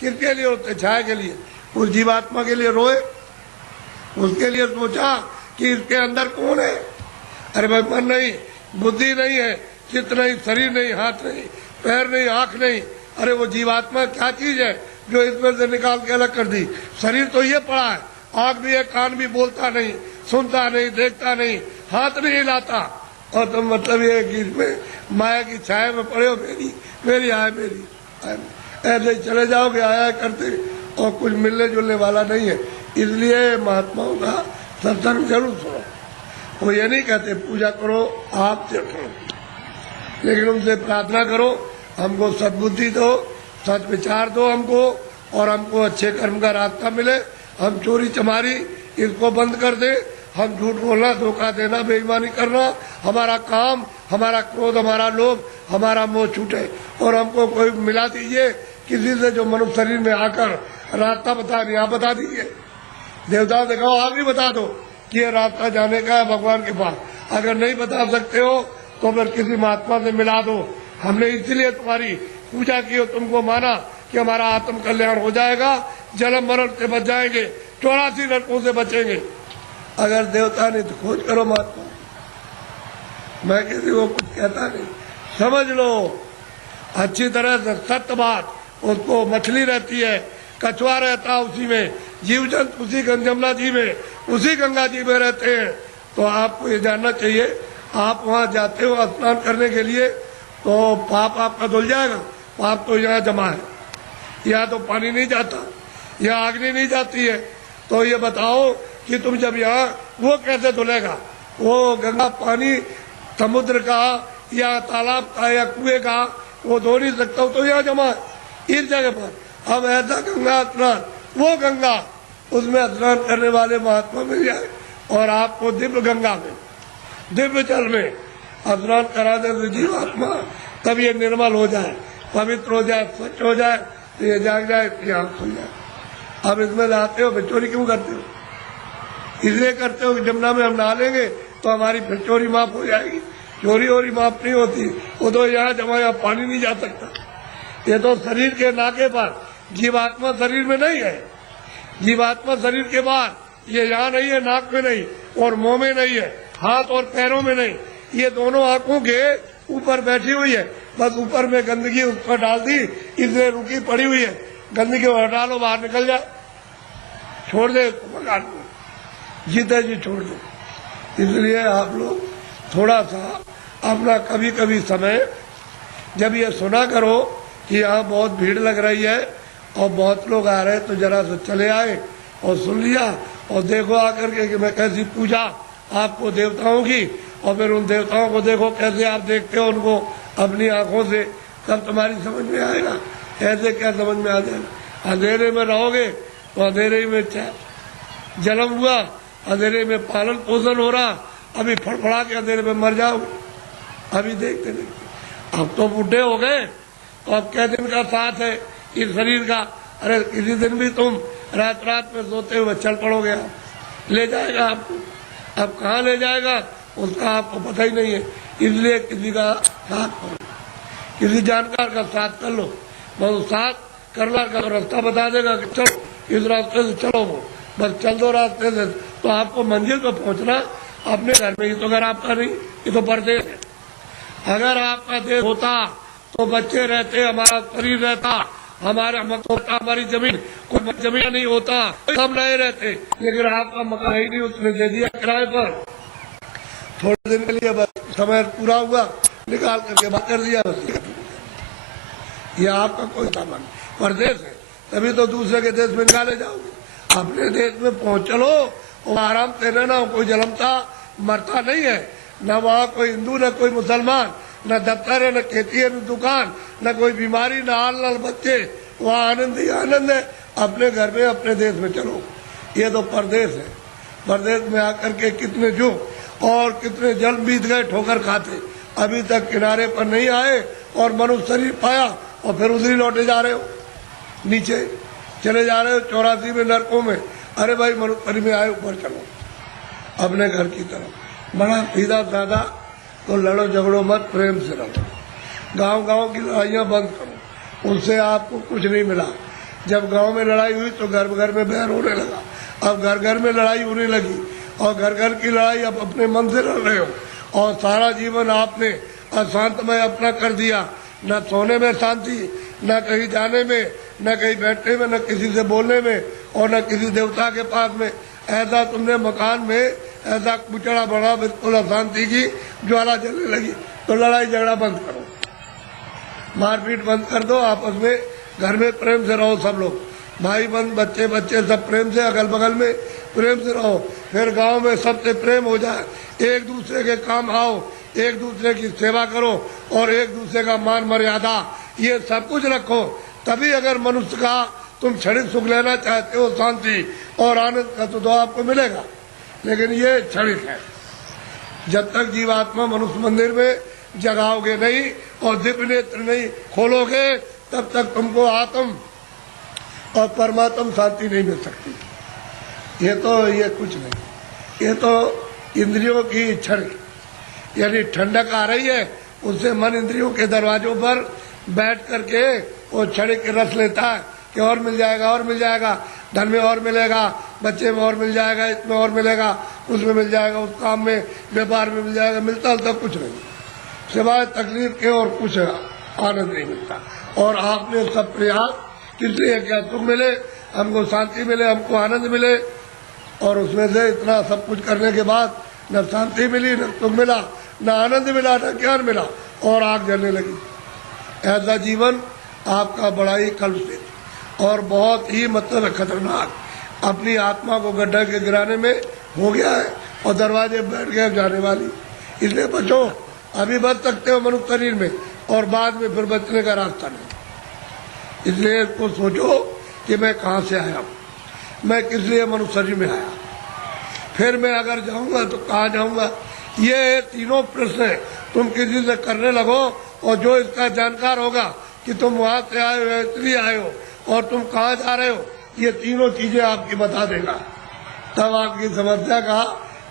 किसके लिए होते? छाया के लिए। उस जीवात्मा के लिए रोए, उसके लिए सोचा कि इसके अंदर कौन है। अरे भाई मन नहीं, बुद्धि नहीं है, चित्त नहीं, शरीर नहीं, हाथ नहीं, पैर नहीं, आंख नहीं, अरे वो जीवात्मा क्या चीज है जो इसमें से निकाल के अलग कर दी। शरीर तो ये पड़ा है, आंख भी है, कान भी, बोलता नहीं, सुनता नहीं, देखता नहीं, हाथ नहीं हिलाता, और तो मतलब ये है कि इसमें माया की छाया में पड़े हो, मेरी मेरी आय मेरी आय, ऐसे चले जाओगे आया करते, और कुछ मिलने जुलने वाला नहीं है। इसलिए महात्माओं का सत्संग जरूर सुनो। वो ये नहीं कहते पूजा करो आप देखो, लेकिन उनसे प्रार्थना करो हमको सद्बुद्धि दो, सच विचार दो हमको, और हमको अच्छे कर्म का रास्ता मिले। हम चोरी चमारी इसको बंद कर दे, हम झूठ बोलना, धोखा देना, बेईमानी करना, हमारा काम, हमारा क्रोध, हमारा लोभ, हमारा मोह छूटे, और हमको कोई मिला दीजिए किसी से जो मनुष्य शरीर में आकर रास्ता बता नहीं, आप बता दीजिए। देवताओं से कहो आप ही बता दो कि ये रास्ता जाने का है भगवान के पास। अगर नहीं बता सकते हो तो फिर किसी महात्मा से मिला दो। हमने इसलिए तुम्हारी पूजा की और तुमको माना कि हमारा आत्म कल्याण हो जाएगा, जन्म मरण से बच जाएंगे, 84 नरकों से बचेंगे। अगर देवता नहीं तो खोज करो महात्मा, मैं किसी को कुछ कहता नहीं। समझ लो अच्छी तरह से सत्य बात। उसको मछली रहती है, कछुआ रहता है उसी में, जीव जंतु उसी जमुना जी में, उसी गंगा जी में रहते हैं। तो आपको ये जानना चाहिए, आप वहाँ जाते हो स्नान करने के लिए तो पाप आपका धुल जाएगा। पाप तो यहाँ जमा है, यहाँ तो पानी नहीं जाता, यहाँ अग्नि नहीं जाती है। तो ये बताओ कि तुम जब यहाँ, वो कैसे धुलेगा? वो गंगा पानी समुद्र का या तालाब का या कुएं का वो धो नहीं सकता, तो यहाँ जमा है इस जगह पर। अब ऐसा गंगा स्नान, वो गंगा, उसमें स्नान करने वाले महात्मा मिल जाए और आपको दिव्य गंगा में, दिव्य जल में स्नान करा दे तो जीवात्मा तब ये निर्मल हो जाए, पवित्र हो जाए, स्वच्छ हो जाए, तो ये जाग जाए, इसकी आंख खुल जाए। अब इसमें नहाते हो, फिर चोरी क्यों करते हो? इसलिए करते हो कि जमुना में हम नहा लेंगे तो हमारी फिर चोरी माफ हो जाएगी। चोरी वोरी माफ नहीं होती, वो तो यहाँ जमा, यहाँ पानी नहीं जा सकता। ये तो शरीर के नाके पर, जीवात्मा शरीर में नहीं है, जीवात्मा शरीर के बाहर, ये यहाँ नहीं है, नाक में नहीं और मुंह में नहीं है, हाथ और पैरों में नहीं, ये दोनों आंखों के ऊपर बैठी हुई है। बस ऊपर में गंदगी उस पर डाल दी, इसलिए रुकी पड़ी हुई है। गंदगी हटा लो, बाहर निकल जाए, छोड़ दे मकान को, जीते जी छोड़ दे। इसलिए आप लोग थोड़ा सा अपना कभी कभी समय, जब ये सुना करो कि यहाँ बहुत भीड़ लग रही है और बहुत लोग आ रहे हैं, तो जरा से चले आए और सुन लिया और देखो आकर के कि मैं कैसी पूजा आपको देवताओं की, और फिर उन देवताओं को देखो कैसे आप देखते हो उनको अपनी आंखों से, तब तुम्हारी समझ में आएगा। ऐसे क्या समझ में आ जाएगा? अंधेरे में रहोगे तो अंधेरे में जन्म हुआ, अंधेरे में पालन पोषण हो रहा, अभी फड़फड़ा के अंधेरे में मर जाओगे। अभी देखते देखते अब तो बूढ़े हो गए, तो अब क्या दिन का साथ है इस शरीर का? अरे किसी दिन भी तुम रात रात में सोते हुए चल पड़ोगे, ले जाएगा आपको। अब कहाँ ले जाएगा उसका आपको पता ही नहीं है। इसलिए किसी का साथ करो, किसी जानकार का साथ कर लो, बस साथ करना का रास्ता बता देगा कि चलो इस रास्ते से चलो, वो बस चल दो रास्ते से, तो आपको मंजिल पर पहुंचना अपने घर में ही। तो घर आपका नहीं, ये तो परदेश है। अगर आपका देश होता तो बच्चे रहते, हमारा शरीर रहता, हमारा मत होता, हमारी जमीन, कोई जमीन नहीं होता, सब नए रहते। लेकिन आपका मकान ही नहीं, उसने दे दिया किराए पर, थोड़े दिन के लिए, बस समय पूरा हुआ निकाल करके बात कर दिया, बस ये आपका कोई सामान परदेश है। तभी तो दूसरे के देश में निकाले जाओगे। अपने देश में पहुंच चलो और आराम से रहना। कोई जन्मता मरता नहीं है, न वहाँ कोई हिंदू, न कोई मुसलमान, न दफ्तर है, न खेती है, न दुकान, न कोई बीमारी, न हाल, न बच्चे। वहाँ आनंद ही आनंद है। अपने घर में, अपने देश में चलो। ये तो परदेश है। परदेश में आकर के कितने जो और कितने जल बीत गए ठोकर खाते, अभी तक किनारे पर नहीं आए और मनुष्य शरीर पाया और फिर उधर लौटे जा रहे हो, नीचे चले जा रहे हो 84 में नरकों में। अरे भाई मनुष्य शरीर में आए, ऊपर चलो अपने घर की तरफ। बड़ा सीधा साधा, तो लड़ो झगड़ो मत, प्रेम से रहो। गांव गांव की लड़ाइयाँ बंद करो, उससे आपको कुछ नहीं मिला। जब गांव में लड़ाई हुई तो घर घर में बैर होने लगा, अब घर घर में लड़ाई होने लगी और घर घर की लड़ाई अब अपने मन से लड़ रहे हो और सारा जीवन आपने अशांतमय अपना कर दिया। न सोने में शांति, न कहीं जाने में, न कहीं बैठने में, न किसी से बोलने में और न किसी देवता के पास में। ऐसा तुमने मकान में ऐसा कुचड़ा बड़ा, बिल्कुल अशांति की ज्वाला जलने लगी। तो लड़ाई झगड़ा बंद करो, मारपीट बंद कर दो, आपस में घर में प्रेम से रहो। सब लोग भाई बहन, बच्चे बच्चे सब प्रेम से, अगल बगल में प्रेम से रहो। फिर गांव में सबसे प्रेम हो जाए, एक दूसरे के काम आओ, एक दूसरे की सेवा करो और एक दूसरे का मान मर्यादा ये सब कुछ रखो। तभी अगर मनुष्य का तुम क्षणिक सुख लेना चाहते हो, शांति और आनंद का, तो आपको मिलेगा। लेकिन ये क्षणिक है। जब तक जीवात्मा मनुष्य मंदिर में जगाओगे नहीं और दिव्य नेत्र नहीं खोलोगे, तब तक तुमको आत्म और परमात्म शांति नहीं मिल सकती। ये कुछ नहीं, ये तो इंद्रियों की क्षणिक, यानी ठंडक आ रही है, उससे मन इंद्रियों के दरवाजों पर बैठ करके वो क्षणिक रस लेता है कि और मिल जाएगा, और मिल जाएगा, धन में और मिलेगा, बच्चे में और मिल जाएगा, इसमें और मिलेगा, उसमें मिल जाएगा, उस काम में, व्यापार में मिल जाएगा। मिलता तो कुछ नहीं, सिवाय तकलीफ के और कुछ आनंद नहीं मिलता। और आपने सब प्रयास इसलिए क्या, सुख मिले हमको, शांति मिले हमको, आनंद मिले, और उसमें से इतना सब कुछ करने के बाद न शांति मिली, न सुख मिला, न आनंद मिला, न ज्ञान मिला और आग जलने लगी। ऐसा जीवन आपका बड़ा ही कलुषित और बहुत ही मतलब खतरनाक, अपनी आत्मा को गड्ढा के गिराने में हो गया है और दरवाजे बैठ गए जाने वाली। इसलिए बचो, अभी बच सकते हो मनुष्य शरीर में और बाद में फिर बचने का रास्ता नहीं। इसलिए इसको सोचो कि मैं कहाँ से आया हूँ, मैं किस लिए मनुष्य शरीर में आया, फिर मैं अगर जाऊंगा तो कहाँ जाऊंगा। ये तीनों प्रश्न तुम किसी से करने लगो और जो इसका जानकार होगा कि तुम वहां से आए हो, इसलिए आए हो और तुम कहाँ जा रहे हो, ये तीनों चीजें आपकी बता देगा। तब आपकी समस्या का,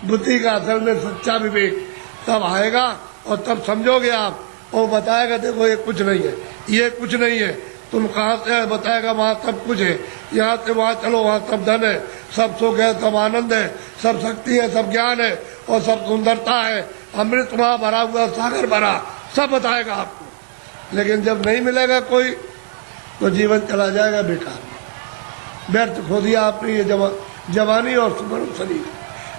बुद्धि का असल में सच्चा विवेक तब आएगा और तब समझोगे आप। और बताएगा देखो ये कुछ नहीं है, ये कुछ नहीं है, तुम कहाँ से है बताएगा, वहाँ सब कुछ है, यहाँ से वहाँ चलो, वहाँ सब धन है, सब सुख है, सब आनंद है, सब शक्ति है, सब ज्ञान है और सब सुंदरता है, अमृत वहाँ भरा हुआ, सागर भरा, सब बताएगा आपको। लेकिन जब नहीं मिलेगा कोई तो जीवन चला जाएगा बेकार, व्यर्थ खो दिया आपने ये जवानी और सुवर्ण शरीर।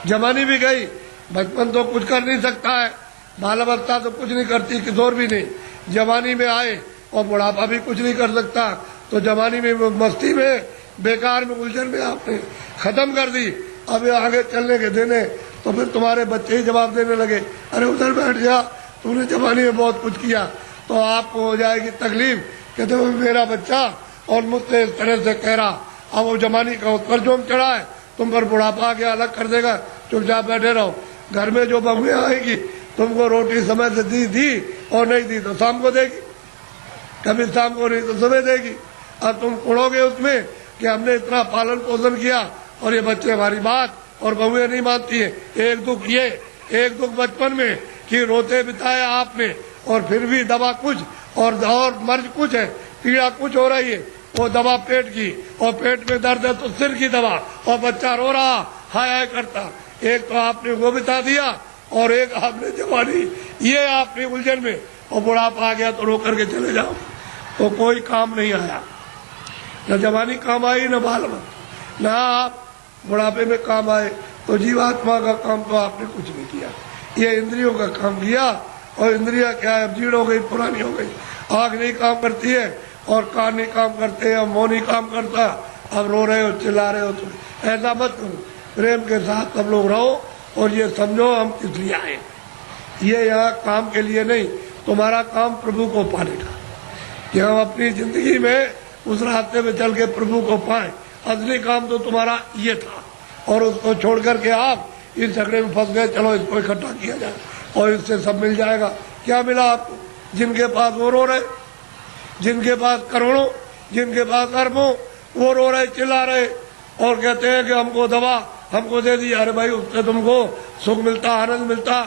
जवानी भी गई, बचपन तो कुछ कर नहीं सकता है, बाल अवस्था तो कुछ नहीं करती, किशोर भी नहीं, जवानी में आए और बुढ़ापा भी कुछ नहीं कर सकता। तो जवानी में मस्ती में, बेकार में, उलझन में आपने खत्म कर दी। अब आगे चलने के देने तो फिर तुम्हारे बच्चे ही जवाब देने लगे, अरे उधर बैठ जा, तुमने जवानी में बहुत कुछ किया। तो आपको हो जाएगी तकलीफ, कहते हो मेरा बच्चा और मुझसे इस तरह से कह रहा, अब वो जवानी का उस पर जोम चढ़ा है, तुम पर बुढ़ापा आ गया, अलग कर देगा, चुपचाप बैठे रहो। घर में जो बहुएं आएगी, तुमको रोटी समय से दी और नहीं दी तो शाम को देगी, कभी शाम को नहीं तो सुबह देगी। अब तुम उड़ोगे उसमें कि हमने इतना पालन पोषण किया और ये बच्चे हमारी बात और बहुएं नहीं मानती है। एक दुख ये, एक दुख बचपन में कि रोते बिताया आपने और फिर भी दवा कुछ और मर्ज कुछ है, पीड़ा कुछ हो रही है, वो दवा पेट की, और पेट में दर्द है तो सिर की दवा, और बच्चा रो रहा हाय हाय करता। एक तो आपने वो बिता दिया और एक आपने जवानी, ये आपने उलझन में, और बुढ़ापा आ गया तो रो करके चले जाओ, तो कोई काम नहीं आया, न जवानी काम आई, न बाल न आप बुढ़ापे में काम आए। तो जीवात्मा का काम तो आपने कुछ नहीं किया, ये इंद्रियों का काम किया। और इंद्रिया क्या है, जीर्ण हो गई, पुरानी हो गई, आँख नहीं काम करती है और कान नहीं काम करते, अब मुंह नहीं काम करता, अब रो रहे हो, चिल्ला रहे हो। तो ऐसा मत करो, प्रेम के साथ सब लोग रहो और ये समझो हम किस लिए आए। ये यहाँ काम के लिए नहीं, तुम्हारा काम प्रभु को पाने का, कि हम अपनी जिंदगी में उस रास्ते में चल के प्रभु को पाए। असली काम तो तुम्हारा ये था, और उसको छोड़ करके आप इस झगड़े में फंस गए, चलो इसको इकट्ठा किया जाए और इससे सब मिल जाएगा। क्या मिला आपको? जिनके पास वो रो रहे, जिनके पास करोड़ों, जिनके पास अरबों, वो रो रहे, चिल्ला रहे और कहते हैं कि हमको दवा हमको दे दी। अरे भाई, उससे तुमको सुख मिलता, आनंद मिलता।